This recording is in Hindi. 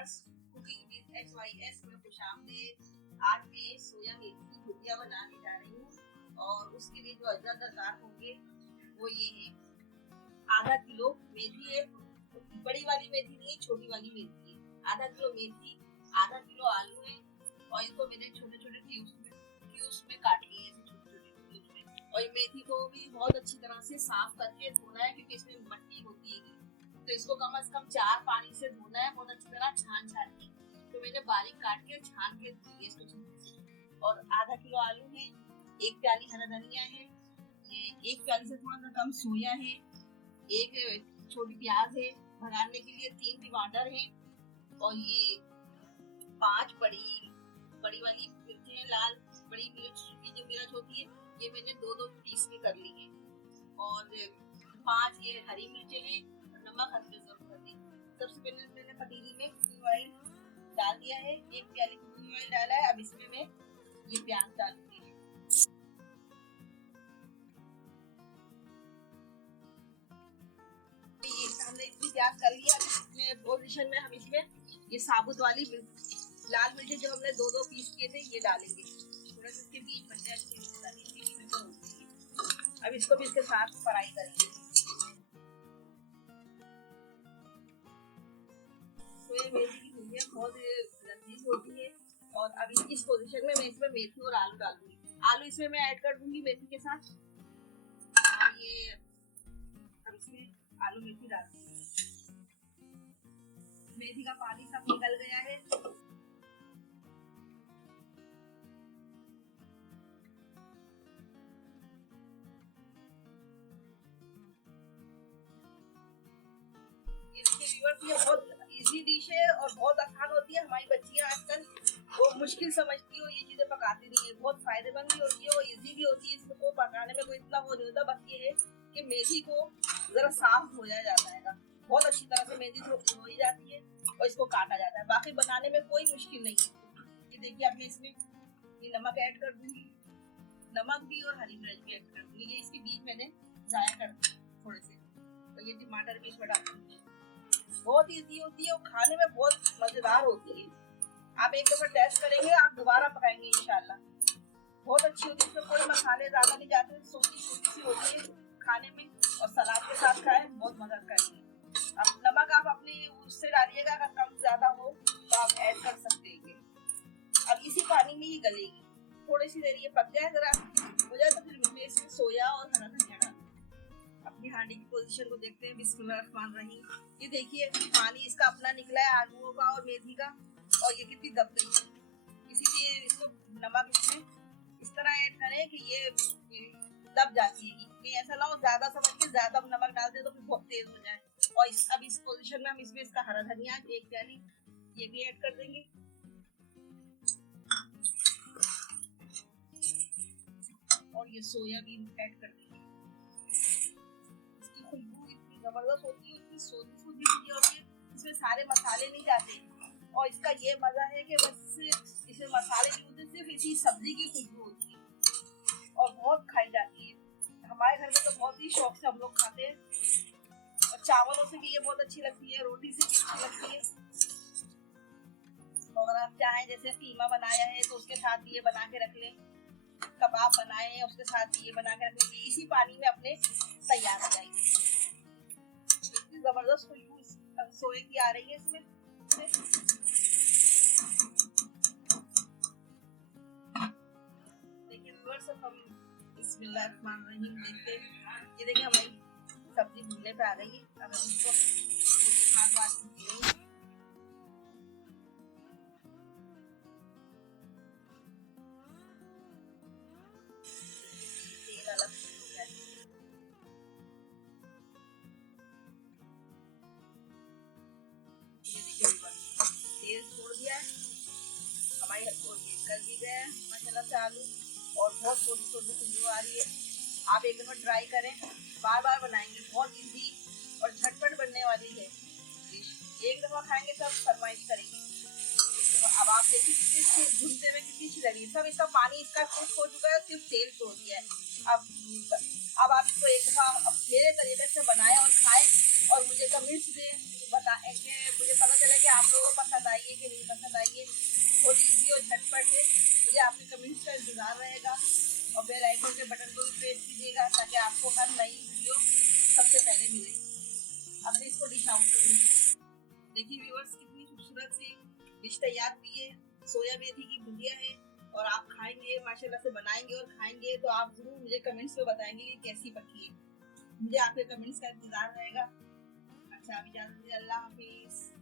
व्यूअर्स, कुकिंग विद XYS में खुशामदीद। आज मैं सोया मेथी की भुजिया बनाने जा रही हूँ और उसके लिए जो अजजा दरकार होंगे वो ये है। आधा किलो मेथी है, बड़ी वाली मेथी नहीं है, छोटी वाली मेथी है। आधा किलो मेथी, आधा किलो आलू है और इनको मैंने छोटे छोटे क्यूब्स में काट लिए हैं, छोटे छोटे क्यूब्स में। और ये मेथी को भी बहुत अच्छी तरह से साफ करके धोना है क्योंकि इसमें मट्टी होती है, तो इसको कम से कम 4 पानी से धोना है, बहुत अच्छी तरह छान के। तो मैंने बारीक काट के छान के धोई इसको छीलते से। और आधा किलो आलू है, 1 प्याली हरा धनिया है, ये 1 प्याली से थोड़ा सा कम सोया है, 1 छोटी प्याज है, भगाने के लिए 3 टमाटर है और ये 5 बड़ी वाली मिर्ची है, लाल बड़ी मिर्च की जो मिर्च होती है, ये मैंने 2 पीस में कर ली है। और 5 ये हरी मिर्चें हैं, नमक हल्के से। सबसे पहले मैंने पतीली में कुकिंग ऑयल डाल दिया है, 1 प्याली कुकिंग ऑयल डाला है। अब इसमें मैं ये प्याज डालूंगी। ये हमने इतनी प्याज कर लिया। अब इसमें पोजीशन में हम इसमें ये साबुत वाली लाल मिर्ची जो हमने 2 पीस किए थे ये डालेंगे। थोड़ा सा इसके बीच बनते हैं। अब इसको भी इसके साथ फ्राई करेंगे। मेथी की भुजिया बहुत लजीज होती है। और अभी इस पोजीशन में मैं इसमें मेथी और आलू डालूंगी। आलू इसमें मैं ऐड कर दूंगी मेथी के साथ। और ये अब इसमें आलू मेथी डाल दूंगी। मेथी का पानी सब निकल गया है। ये बहुत इजी डिश है और बहुत आसान होती है। हमारी बच्चियां आजकल वो मुश्किल समझती है और ये चीजें पकाती नहीं है। बहुत फायदेमंद भी होती है और इजी भी होती है। इसको पकाने में कोई इतना वो नहीं होता। बस ये है कि मेथी को जरा साफ धोया जाता है, बहुत अच्छी तरह से मेथी धोई जाती है और इसको काटा जाता है। बाकी बनाने में कोई मुश्किल नहीं है। ये देखिए, अब मैं इसमें ये नमक ऐड कर दूंगी, नमक भी और हरी मिर्च भी ऐड कर दूंगी। ये इसके बीच मैंने जाया कर थोड़े से। तो ये टमाटर भी इसमें डाल दूंगी। बहुत इजी होती है और खाने में बहुत मजेदार होती है। आप एक दफा टेस्ट करेंगे, आप दोबारा पकाएंगे इंशाल्लाह। बहुत अच्छी होती है। इसमें कोई मसाले ज्यादा नहीं जाते, छोटी सी होती है खाने में और सलाद के साथ खाएं, बहुत मजा करेंगे। अब नमक आप अपनी उससे डालिएगा, अगर कम ज्यादा हो तो आप ऐड कर सकते हैं। अब इसी पानी में ही गलेगी। थोड़ी सी देर ये पक जाए, जरा हो जाए तो फिर मैं इसमें सोया और हरा धनिया डाल। अपनी हांडी की पोजीशन को देखते हैं। बिस्मिल्लाहिर्रहमानिर्रहीम। ये देखिए, पानी इसका अपना निकला है आलूओं का और मेथी का, और ये कितनी दब गई है। इसीलिए इसको नमक इसमें इस तरह ऐड करें कि ये दब जाती है। कि ऐसा ना हो ज्यादा समझ के ज्यादा नमक डाल दे तो फिर बहुत तेज हो जाए। और अब इस पोजीशन में हम इसमें इसका हरा धनिया 1 प्याली ये भी ऐड कर देंगे। और ये सोयाबीन ऐड कर देंगे। खुशबू इतनी जबरदस्त होती है, इतनी सोदी भुजिया होती है। इसमें सारे मसाले नहीं जाते और इसका ये मजा है कि बस इसमें मसाले नहीं होते, सिर्फ इसी सब्जी की खुशबू होती है और बहुत खाई जाती है। हमारे घर में तो बहुत ही शौक से हम लोग खाते हैं और चावलों से भी ये बहुत अच्छी लगती है, रोटी से भी अच्छी लगती है। तो अगर आप चाहें जैसे कीमा बनाया है तो उसके साथ भी ये बना के रख लें, कबाब बनाए हैं उसके साथ भी ये बना के रख लें, इसी पानी में अपने तैयार हो जाएगी। इतनी जबरदस्त खुशबू सोए की आ रही है इसमें। देखिए व्यूअर्स, हम बिस्मिल्लाहिर्रहमानिर्रहीम देखते हैं। ये देखिए हमारी सब्जी भूनने पे आ गई है। अब हम इसको हाथ बात देंगे। तेल छोड़ दिया है हमारी, कर दी गया है माशाल्लाह से आलू और बहुत छोटी छोटी खुशबू आ रही है। आप एक दफा ट्राई करें, बार बार बनाएंगे। बहुत इजी और झटपट बनने वाली है डिश। एक दफा खाएंगे सब फरमाइश करेंगे। अब आप देखिए भूनते हुए कितनी अच्छी लगी। सब इसका पानी इसका खुश्क हो चुका है, सिर्फ तेल छोड़ दिया है। अब आप इसको एक दफा मेरे तरीके से बनाएं और खाएं और मुझे कमेंट्स दें बताएंगे, मुझे पता चले कि आप लोगों को पसंद आई है कि नहीं पसंद आई है। बहुत ईजी और झटपट है। मुझे आपके कमेंट्स का इंतजार रहेगा और बेल आइकन के बटन को भी प्रेस कीजिएगा ताकि आपको हर नई वीडियो सबसे पहले मिले। अब मैं इसको डिश आउट करूँगी। देखिए व्यूअर्स, कितनी खूबसूरत सी डिश तैयार हुई है। सोया मेथी की भुजिया है और आप खाएंगे, माशाल्लाह से बनाएंगे और खाएंगे तो आप जरूर मुझे कमेंट्स में बताएंगे कि कैसी पकी है। मुझे आपके कमेंट्स का इंतजार रहेगा। अच्छा, अभी इजाज़त दीजिए। अल्लाह हाफिज।